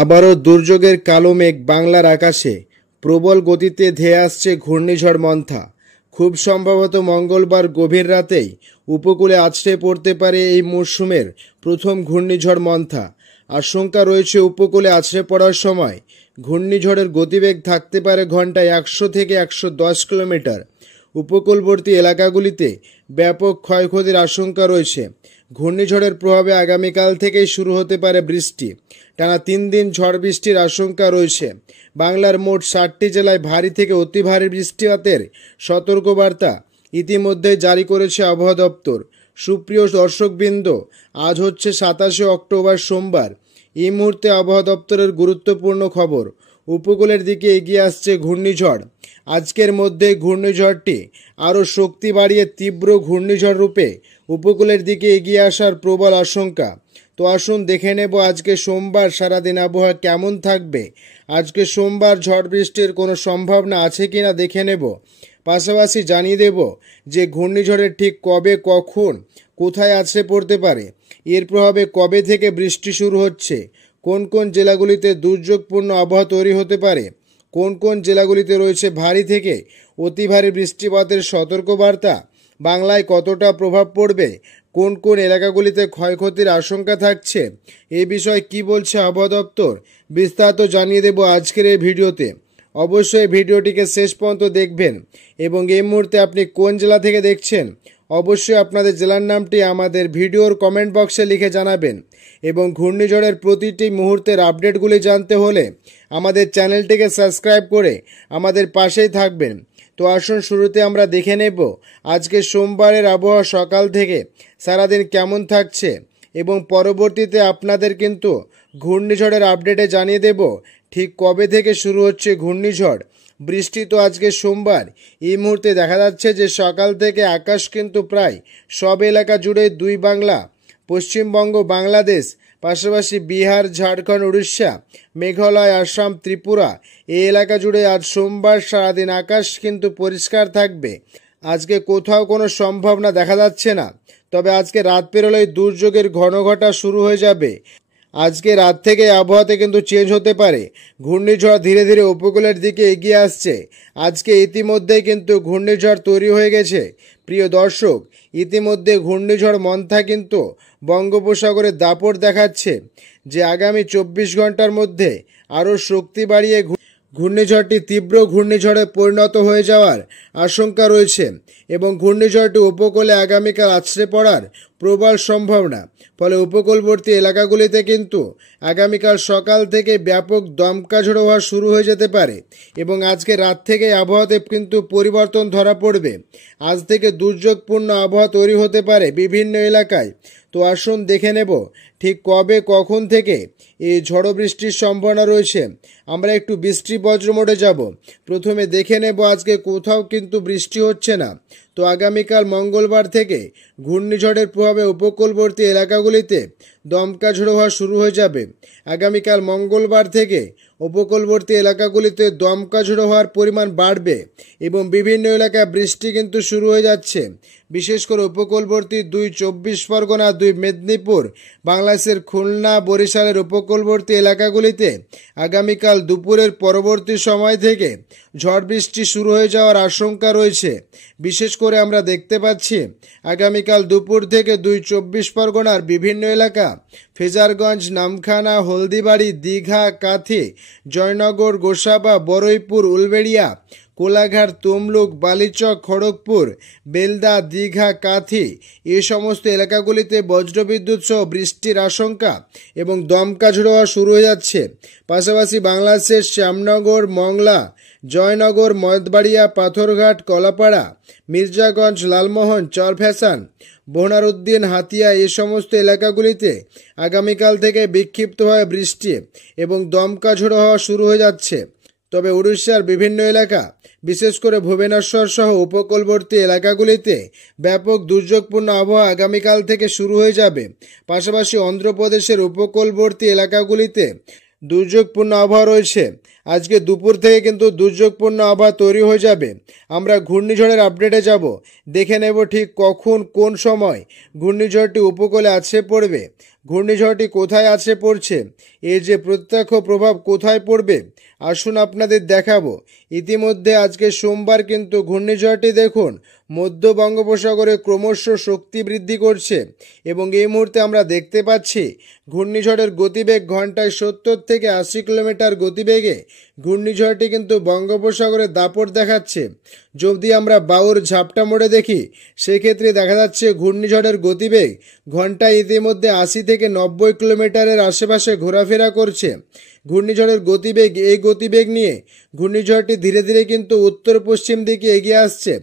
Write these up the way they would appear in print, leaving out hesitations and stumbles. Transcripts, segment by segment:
আবারও দুর্যোগের কালো মেঘ বাংলার আকাশে প্রবল গতিতে ধেয়ে আসছে ঘূর্ণিঝড় মন্থা। খুব সম্ভবত মঙ্গলবার গভীর রাতেই উপকূলে আছড়ে পড়তে পারে এই মরশুমের প্রথম ঘূর্ণিঝড় মন্থা। আশঙ্কা রয়েছে উপকূলে আছড়ে পড়ার সময় ঘূর্ণিঝড়ের গতিবেগ থাকতে পারে ঘন্টায় 100 থেকে 110 কিলোমিটার। উপকূলবর্তী এলাকাগুলিতে ব্যাপক ক্ষয়ক্ষতির আশঙ্কা রয়েছে। ঘূর্ণিঝড়ের প্রভাবে আগামীকাল থেকেই শুরু হতে পারে বৃষ্টি। টানা 3 দিন ঝড় বৃষ্টির আশঙ্কা রয়েছে। বাংলার মোট 60টি জেলায় ভারী থেকে অতি ভারী বৃষ্টিপাতের সতর্কবার্তা ইতিমধ্যে জারি করেছে আবহাওয়া দপ্তর। সুপ্রিয় দর্শকবৃন্দ, আজ হচ্ছে 27শে অক্টোবর সোমবার। এই মুহূর্তে আবহাওয়া দপ্তরের গুরুত্বপূর্ণ খবর। উপকূলের দিকে এগিয়ে আসছে ঘূর্ণিঝড়। আজকের মধ্যে ঘূর্ণিঝড়টি আরও শক্তি বাড়িয়ে তীব্র ঘূর্ণিঝড় রূপে উপকূলের দিকে এগিয়ে আসার প্রবল আশঙ্কা। তো আসুন দেখে নেব আজকে সোমবার সারাদিন আবহাওয়া কেমন থাকবে। আজকে সোমবার ঝড় বৃষ্টির কোনো সম্ভাবনা আছে কিনা দেখে নেব। পাশাপাশি জানিয়ে দেব যে ঘূর্ণিঝড়ের ঠিক কবে, কখন, কোথায় আছড়ে পড়তে পারে, এর প্রভাবে কবে থেকে বৃষ্টি শুরু হচ্ছে, কোন কোন জেলাগুলিতে দুর্যোগপূর্ণ আবহাওয়া তৈরি হতে পারে, কোন কোন জেলাগুলিতে রয়েছে ভারী থেকে অতি ভারী বৃষ্টিপাতের সতর্কবার্তা, বাংলায় কতটা প্রভাব পড়বে, কোন কোন এলাকাগুলিতে ক্ষয়ক্ষতির আশঙ্কা থাকছে, এই বিষয়ে কি বলছে আবহাওয়া দপ্তর, বিস্তারিত জানিয়ে দেব আজকের এই ভিডিওতে। অবশ্যই ভিডিওটিকে শেষ পর্যন্ত দেখবেন এবং এই মুহূর্তে আপনি কোন জেলা থেকে দেখছেন অবশ্যই আপনাদের জেলার নামটি আমাদের ভিডিওর কমেন্ট বক্সে লিখে জানাবেন। এবং ঘূর্ণিঝড়ের প্রতিটি মুহূর্তের আপডেটগুলি জানতে হলে আমাদের চ্যানেলটিকে সাবস্ক্রাইব করে আমাদের পাশেই থাকবেন। তো আসুন শুরুতে আমরা দেখে নেব আজকে সোমবারের আবহাওয়া সকাল থেকে সারাদিন কেমন থাকছে এবং পরবর্তীতে আপনাদের কিন্তু ঘূর্ণিঝড়ের আপডেটে জানিয়ে দেব ঠিক কবে থেকে শুরু হচ্ছে ঘূর্ণিঝড় বৃষ্টি। তো আজকে সোমবার এই মুহূর্তে দেখা যাচ্ছে যে সকাল থেকে আকাশ কিন্তু প্রায় সব এলাকা জুড়ে দুই বাংলা, পশ্চিমবঙ্গ, বাংলাদেশ, পাশাপাশি বিহার, ঝাড়খণ্ড, উড়িষ্যা, মেঘালয়, আসাম, ত্রিপুরা এই এলাকা জুড়ে আজ সোমবার সারাদিন আকাশ কিন্তু পরিষ্কার থাকবে। আজকে কোথাও কোনো সম্ভাবনা দেখা যাচ্ছে না। তবে আজকে রাত পেরোলেই দুর্যোগের ঘনঘটা শুরু হয়ে যাবে। আজকে রাত থেকে আবহাওয়াতে কিন্তু চেঞ্জ হতে পারে। ঘূর্ণিঝড় ধীরে ধীরে উপকূলের দিকে এগিয়ে আসছে। আজকে ইতিমধ্যেই কিন্তু ঘূর্ণিঝড় তৈরি হয়ে গেছে। প্রিয় দর্শক, ইতিমধ্যে ঘূর্ণিঝড় মন্থা কিন্তু বঙ্গোপসাগরে দাপট দেখাচ্ছে যে আগামী 24 ঘন্টার মধ্যে আরও শক্তি বাড়িয়ে ঘূর্ণিঝড়টি তীব্র ঘূর্ণিঝড়ে পরিণত হয়ে যাওয়ার আশঙ্কা রয়েছে এবং ঘূর্ণিঝড়টি উপকূলে আগামীকাল আছড়ে পড়ার প্রবল সম্ভাবনা। ফলে উপকূলবর্তী এলাকাগুলিতে কিন্তু আগামীকাল সকাল থেকে ব্যাপক দমকা ঝড়ো হওয়া শুরু হয়ে যেতে পারে এবং আজকে রাত থেকে আবহাওয়াতে কিন্তু পরিবর্তন ধরা পড়বে। আজ থেকে দুর্যোগপূর্ণ আবহাওয়া তৈরি হতে পারে বিভিন্ন এলাকায়। তো আসুন দেখে নেব ঠিক কবে, কখন থেকে এই ঝড়ো বৃষ্টির সম্ভাবনা রয়েছে। আমরা একটু বৃষ্টি বজ্র মোডে যাব। প্রথমে দেখে নেব আজকে কোথাও কিন্তু বৃষ্টি হচ্ছে না। তো আগামীকাল মঙ্গলবার থেকে ঘূর্ণিঝড়ের প্রভাবে উপকূলবর্তী এলাকাগুলিতে দমকা ঝড়ো হওয়া শুরু হয়ে যাবে। আগামীকাল মঙ্গলবার থেকে উপকূলবর্তী এলাকাগুলিতে দমকা ঝড়ো হওয়ার পরিমাণ বাড়বে এবং বিভিন্ন এলাকায় বৃষ্টি কিন্তু শুরু হয়ে যাচ্ছে। বিশেষ করে উপকূলবর্তী 2 24 পরগনা, 2 মেদিনীপুর, বাংলাদেশের খুলনা, বরিশালের উপকূলবর্তী এলাকাগুলিতে আগামীকাল দুপুরের পরবর্তী সময় থেকে ঝড় বৃষ্টি শুরু হয়ে যাওয়ার আশঙ্কা রয়েছে। বিশেষ করে আমরা দেখতে পাচ্ছি আগামীকাল দুপুর থেকে 2 24 পরগনার বিভিন্ন এলাকা, ফেজারগঞ্জ, নামখানা, হলদিবাড়ি, দীঘা, কাথি, জয়নগর, গোসাবা, বরইপুর, উলবেড়িয়া, কোলাঘাট, তমলুক, বালিচক, খড়গপুর, বেলদা, দীঘা, কাথি এই সমস্ত এলাকাগুলিতে বজ্রবিদ্যুৎ সহ বৃষ্টির আশঙ্কা এবং দমকা ঝড়ো হওয়া শুরু হয়ে যাচ্ছে। পাশাপাশি বাংলাদেশের শ্যামনগর, মংলা, জয়নগর, ময়দবাড়িয়া, পাথরঘাট, কলাপাড়া, মির্জাগঞ্জ, লালমোহন, চরফ্যাশন, বোনারউদ্দিন, হাতিয়া এই সমস্ত এলাকাগুলিতে আগামীকাল থেকে বিক্ষিপ্তভাবে বৃষ্টি এবং দমকা ঝড়ো হওয়া শুরু হয়ে যাচ্ছে। তবে উড়িষ্যার বিভিন্ন এলাকা, বিশেষ করে ভুবনেশ্বর সহ উপকূলবর্তী এলাকাগুলিতে ব্যাপক দুর্যোগপূর্ণ আবহাওয়া আগামীকাল থেকে শুরু হয়ে যাবে। পাশাপাশি অন্ধ্রপ্রদেশের উপকূলবর্তী এলাকাগুলিতে দুর্যোগপূর্ণ আবহাওয়া রয়েছে। আজকে দুপুর থেকে কিন্তু দুর্যোগপূর্ণ আবহাওয়া তৈরি হয়ে যাবে। আমরা ঘূর্ণিঝড়ের আপডেটে যাব, দেখে নেব ঠিক কখন, কোন সময় ঘূর্ণিঝড়টি উপকূলে আছড়ে পড়বে, ঘূর্ণিঝড়টি কোথায় আছড়ে পড়ছে, এর যে প্রত্যক্ষ প্রভাব কোথায় পড়বে আসুন আপনাদের দেখাবো। ইতিমধ্যে আজকে সোমবার কিন্তু ঘূর্ণিঝড়টি দেখুন মধ্য বঙ্গোপসাগরে ক্রমশ শক্তি বৃদ্ধি করছে এবং এই মুহূর্তে আমরা দেখতে পাচ্ছি ঘূর্ণিঝড়ের গতিবেগ ঘন্টায় 70 থেকে 80 কিলোমিটার গতিবেগে ঘূর্ণিঝড়টি কিন্তু বঙ্গোপসাগরে দাপট দেখাচ্ছে। যদি আমরা বাউর ঝাপটা মোড়ে দেখি সেক্ষেত্রে দেখা যাচ্ছে ঘূর্ণিঝড়ের গতিবেগ ঘন্টায় ইতিমধ্যে 80 থেকে 90 কিলোমিটারের আশেপাশে ঘোরাফেরা করছে। ঘূর্ণিঝড়ের গতিবেগ, এই গতিবেগ নিয়ে ঘূর্ণিঝড়টি ধীরে ধীরে কিন্তু উত্তর পশ্চিম দিকে এগিয়ে আসছে।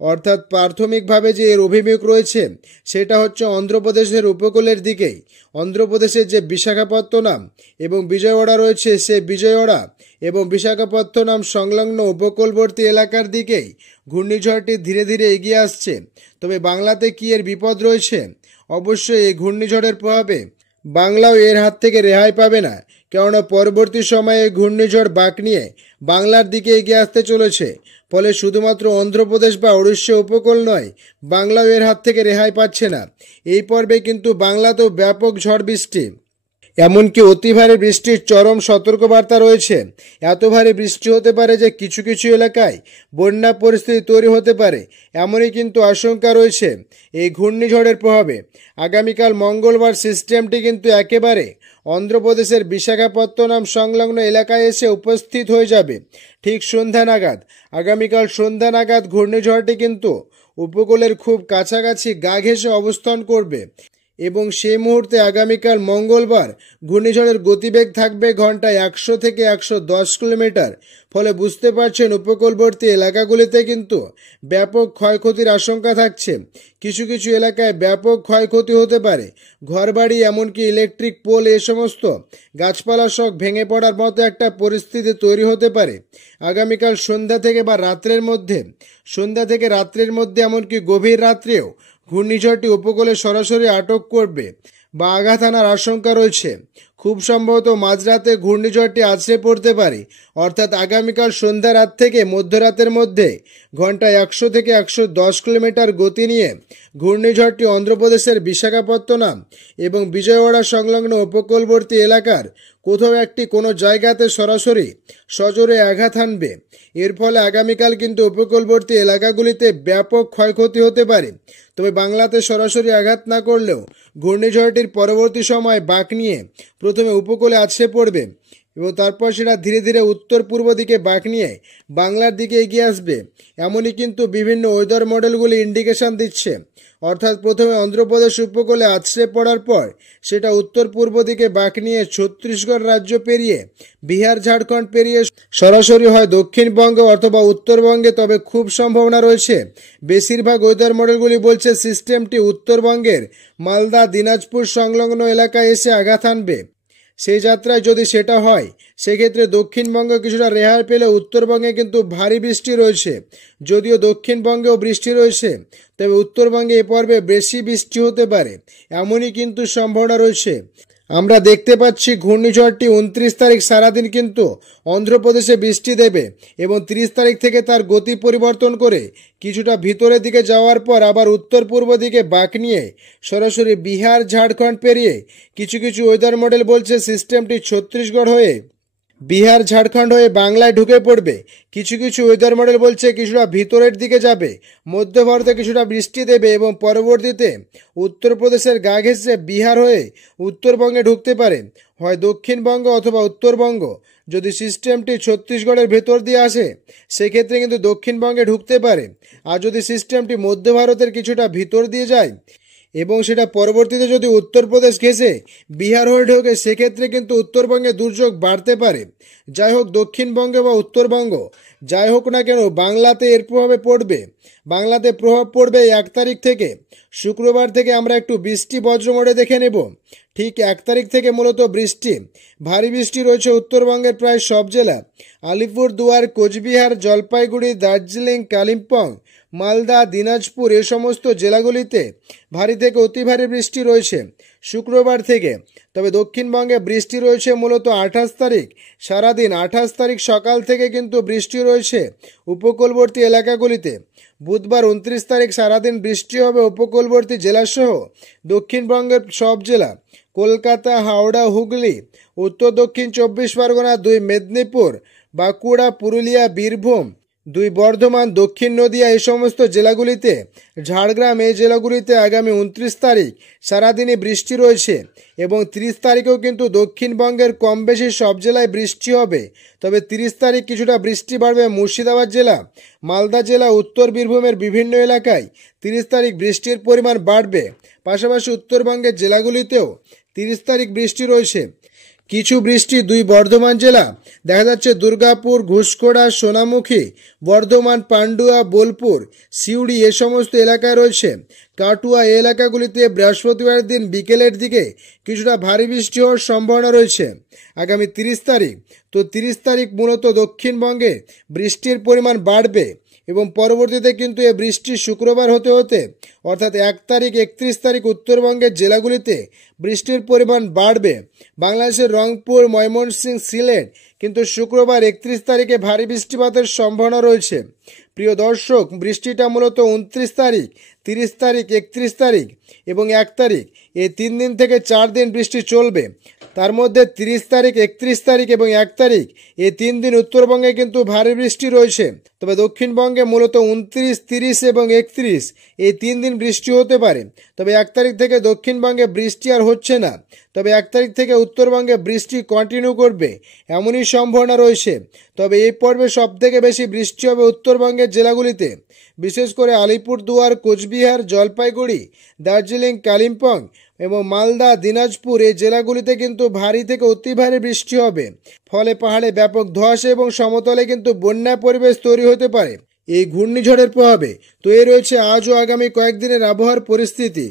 অর্থাৎ প্রাথমিকভাবে যে এর অভিমুখ রয়েছে সেটা হচ্ছে অন্ধ্রপ্রদেশের উপকূলের দিকেই। অন্ধ্রপ্রদেশের যে বিশাখাপত্তনম এবং বিজয়ওয়াড়া রয়েছে, সে বিজয়ওয়াড়া এবং বিশাখাপত্তনম সংলগ্ন উপকূলবর্তী এলাকার দিকেই ঘূর্ণিঝড়টি ধীরে ধীরে এগিয়ে আসছে। তবে বাংলাতে কি এর বিপদ রয়েছে? অবশ্যই এই ঘূর্ণিঝড়ের প্রভাবে বাংলাও এর হাত থেকে রেহাই পাবে না, কেননা পরবর্তী সময়ে ঘূর্ণিঝড় বাঁক নিয়ে বাংলার দিকে এগিয়ে আসতে চলেছে। ফলে শুধুমাত্র অন্ধ্রপ্রদেশ বা উড়িষ্যা উপকূল নয়, বাংলাও এর হাত থেকে রেহাই পাচ্ছে না। এই পর্বে কিন্তু বাংলাতেও ব্যাপক ঝড় বৃষ্টি, এমনকি অতি ভারী বৃষ্টির চরম সতর্কবার্তা রয়েছে। এত ভারী বৃষ্টি হতে পারে যে কিছু কিছু এলাকায় বন্যা পরিস্থিতি তৈরি হতে পারে, এমনই কিন্তু আশঙ্কা রয়েছে এই ঘূর্ণিঝড়ের প্রভাবে। আগামীকাল মঙ্গলবার সিস্টেমটি কিন্তু একেবারে অন্ধ্রপ্রদেশের বিশাখাপত্তনম সংলগ্ন এলাকায় এসে উপস্থিত হয়ে যাবে ঠিক সন্ধ্যা নাগাদ। আগামীকাল সন্ধ্যা নাগাদ ঘূর্ণিঝড়টি কিন্তু উপকূলের খুব কাছাকাছি গা ঘেঁষে অবস্থান করবে এবং সেই মুহূর্তে আগামীকাল মঙ্গলবার ঘূর্ণিঝড়ের গতিবেগ থাকবে ঘন্টায় 100 থেকে 110 কিলোমিটার। ফলে বুঝতে পারছেন উপকূলবর্তী এলাকাগুলিতে কিন্তু ব্যাপক ক্ষয়ক্ষতির আশঙ্কা থাকছে। কিছু কিছু এলাকায় ব্যাপক ক্ষয়ক্ষতি হতে পারে, ঘরবাড়ি এমনকি ইলেকট্রিক পোল এ সমস্ত গাছপালা সব ভেঙে পড়ার মতো একটা পরিস্থিতি তৈরি হতে পারে আগামীকাল সন্ধ্যা থেকে বা রাত্রের মধ্যে এমনকি গভীর রাত্রেও ঘূর্ণিঝড়টি উপকূলে সরাসরি আটক করবে বা আঘাত আনার আশঙ্কা রয়েছে। খুব সম্ভবত মাঝরাতে ঘূর্ণিঝড়টি আছড়ে পড়তে পারে, অর্থাৎ আগামীকাল সন্ধ্যা রাত থেকে মধ্যরাতের মধ্যে ঘন্টায় 100 থেকে 110 কিলোমিটার গতি নিয়ে ঘূর্ণিঝড়টি অন্ধ্রপ্রদেশের বিশাখাপত্তনম এবং বিজয়ওয়াড়া সংলগ্ন উপকূলবর্তী এলাকার কোথাও একটি কোনো জায়গাতে সরাসরি সজোরে আঘাত হানবে। এর ফলে আগামীকাল কিন্তু উপকূলবর্তী এলাকাগুলিতে ব্যাপক ক্ষয়ক্ষতি হতে পারে। তবে বাংলাতে সরাসরি আঘাত না করলেও ঘূর্ণিঝড়টির পরবর্তী সময় বাঁক নিয়ে প্রথমে উপকূলে আছড়ে পড়বে এবং তারপর সেটা ধীরে ধীরে উত্তর পূর্ব দিকে বাঁক নিয়ে বাংলার দিকে এগিয়ে আসবে। এমনই কিন্তু বিভিন্ন ওয়েদার মডেলগুলি ইন্ডিকেশন দিচ্ছে। অর্থাৎ প্রথমে অন্ধ্রপ্রদেশ উপকূলে আছড়ে পড়ার পর সেটা উত্তর পূর্ব দিকে বাঁক নিয়ে ছত্তিশগড় রাজ্য পেরিয়ে বিহার ঝাড়খণ্ড পেরিয়ে সরাসরি হয় দক্ষিণবঙ্গ অথবা উত্তরবঙ্গে। তবে খুব সম্ভাবনা রয়েছে, বেশিরভাগ ওয়েদার মডেলগুলি বলছে সিস্টেমটি উত্তরবঙ্গের মালদা দিনাজপুর সংলগ্ন এলাকায় এসে আঘাত হানবে। সেই যাত্রায় যদি সেটা হয় সেক্ষেত্রে দক্ষিণবঙ্গে কিছুটা রেহাই পেলে উত্তরবঙ্গে কিন্তু ভারী বৃষ্টি রয়েছে। যদিও দক্ষিণবঙ্গেও বৃষ্টি রয়েছে, তবে উত্তরবঙ্গে এ পর্বে বেশি বৃষ্টি হতে পারে, এমনই কিন্তু সম্ভাবনা রয়েছে। আমরা দেখতে পাচ্ছি ঘূর্ণিঝড়টি 29 তারিখ সারাদিন কিন্তু অন্ধ্রপ্রদেশে বৃষ্টি দেবে এবং 30 তারিখ থেকে তার গতি পরিবর্তন করে কিছুটা ভিতরের দিকে যাওয়ার পর আবার উত্তর পূর্ব দিকে বাঁক নিয়ে সরাসরি বিহার ঝাড়খণ্ড পেরিয়ে কিছু কিছু ওয়েদার মডেল বলছে সিস্টেমটি ছত্তিশগড় হয়ে বিহার ঝাড়খণ্ড হয়ে বাংলায় ঢুকে পড়বে। কিছু কিছু ওয়েদার মডেল বলছে কিছুটা ভিতরের দিকে যাবে, মধ্য ভারতে কিছুটা বৃষ্টি দেবে এবং পরবর্তীতে উত্তরপ্রদেশের গা ঘেঁষে বিহার হয়ে উত্তরবঙ্গে ঢুকতে পারে, হয় দক্ষিণবঙ্গ অথবা উত্তরবঙ্গ। যদি সিস্টেমটি ছত্তিশগড়ের ভেতর দিয়ে আসে সেক্ষেত্রে কিন্তু দক্ষিণবঙ্গে ঢুকতে পারে, আর যদি সিস্টেমটি মধ্য ভারতের কিছুটা ভিতর দিয়ে যায় এবং সেটা পরবর্তীতে যদি উত্তরপ্রদেশ ঘেঁষে বিহার হয়ে ঢোকে সেক্ষেত্রে কিন্তু উত্তরবঙ্গে দুর্যোগ বাড়তে পারে। যাই হোক, দক্ষিণবঙ্গে বা উত্তরবঙ্গ যাই হোক না কেন বাংলাতে এর প্রভাবে পড়বে। বাংলাতে প্রভাব পড়বে 1 তারিখ থেকে। শুক্রবার থেকে আমরা একটু বৃষ্টি বজ্র মোড়ে দেখে নেব। ঠিক 1 তারিখ থেকে মূলত ভারী বৃষ্টি রয়েছে উত্তরবঙ্গের প্রায় সব জেলা, আলিপুরদুয়ার, কোচবিহার, জলপাইগুড়ি, দার্জিলিং, কালিম্পং, মালদা, দিনাজপুর এ সমস্ত জেলাগুলিতে ভারী থেকে অতি ভারী বৃষ্টি রয়েছে শুক্রবার থেকে। তবে দক্ষিণবঙ্গে বৃষ্টি রয়েছে মূলত 28 তারিখ সারাদিন। 28 তারিখ সকাল থেকে কিন্তু বৃষ্টি রয়েছে উপকূলবর্তী এলাকাগুলিতে। বুধবার 29 তারিখ সারাদিন বৃষ্টি হবে উপকূলবর্তী জেলাসহ দক্ষিণবঙ্গের সব জেলা, কলকাতা, হাওড়া, হুগলি, উত্তর দক্ষিণ 24 পরগনা, 2 মেদিনীপুর, বাঁকুড়া, পুরুলিয়া, বীরভূম, 2 বর্ধমান, দক্ষিণ নদিয়া, এই সমস্ত জেলাগুলিতে, ঝাড়গ্রাম, এই জেলাগুলিতে আগামী 29 তারিখ সারাদিনই বৃষ্টি রয়েছে এবং 30 তারিখেও কিন্তু দক্ষিণবঙ্গের কম বেশি সব জেলায় বৃষ্টি হবে। তবে 30 তারিখ কিছুটা বৃষ্টি বাড়বে মুর্শিদাবাদ জেলা, মালদা জেলা, উত্তর বীরভূমের বিভিন্ন এলাকায় 30 তারিখ বৃষ্টির পরিমাণ বাড়বে। পাশাপাশি উত্তরবঙ্গের জেলাগুলিতেও 30 তারিখ বৃষ্টি রয়েছে। কিছু বৃষ্টি 2 বর্ধমান জেলা, দেখা যাচ্ছে দুর্গাপুর, ঘুষকোড়া, সোনামুখী, বর্ধমান, পান্ডুয়া, বোলপুর, সিউড়ি, এ সমস্ত এলাকায় রয়েছে। কাটুয়া, এই এলাকাগুলিতে বৃহস্পতিবার দিন বিকেলের দিকে কিছুটা ভারী বৃষ্টি হওয়ার সম্ভাবনা রয়েছে আগামী 30 তারিখ। তো 30 তারিখ মূলত দক্ষিণবঙ্গে বৃষ্টির পরিমাণ বাড়বে এবং পরবর্তীতে কিন্তু এই বৃষ্টি শুক্রবার হতে হতে অর্থাৎ 1 তারিখ 31 তারিখ উত্তরবঙ্গের জেলাগুলিতে বৃষ্টির পরিমাণ বাড়বে। বাংলাদেশের রংপুর, ময়মনসিংহ, সিলেট কিন্তু শুক্রবার 31 তারিখে ভারী বৃষ্টিপাতের সম্ভাবনা রয়েছে। প্রিয় দর্শক, বৃষ্টিটা মূলত 29 তারিখ, 30 তারিখ, 31 তারিখ এবং 1 তারিখ, এই 3 দিন থেকে 4 দিন বৃষ্টি চলবে। তার মধ্যে 30 তারিখ, 31 তারিখ এবং 1 তারিখ, এই 3 দিন উত্তরবঙ্গে কিন্তু ভারী বৃষ্টি রয়েছে। তবে দক্ষিণবঙ্গে মূলত 29, 30 এবং 31 এই 3 দিন বৃষ্টি হতে পারে। তবে 1 তারিখ থেকে দক্ষিণবঙ্গে বৃষ্টি আর হচ্ছে না, তবে 1 তারিখ থেকে উত্তরবঙ্গে বৃষ্টি কন্টিনিউ করবে এমনই সম্ভাবনা রয়েছে। তবে এই পর্বে সবথেকে বেশি বৃষ্টি হবে উত্তরবঙ্গের জেলাগুলিতে, বিশেষ করে আলিপুরদুয়ার, কোচবিহার, জলপাইগুড়ি, দার্জিলিং, কালিম্পং এবং মালদা, দিনাজপুর, এই জেলাগুলিতে কিন্তু ভারী থেকে অতি ভারী বৃষ্টি হবে। ফলে পাহাড়ে ব্যাপক ধস এবং সমতলে কিন্তু বন্যা পরিবেশ তৈরি হতে পারে এই ঘূর্ণিঝড়ের প্রভাবে। তো এই রয়েছে আজ ও আগামী কয়েকদিনের আবহাওয়ার পরিস্থিতি।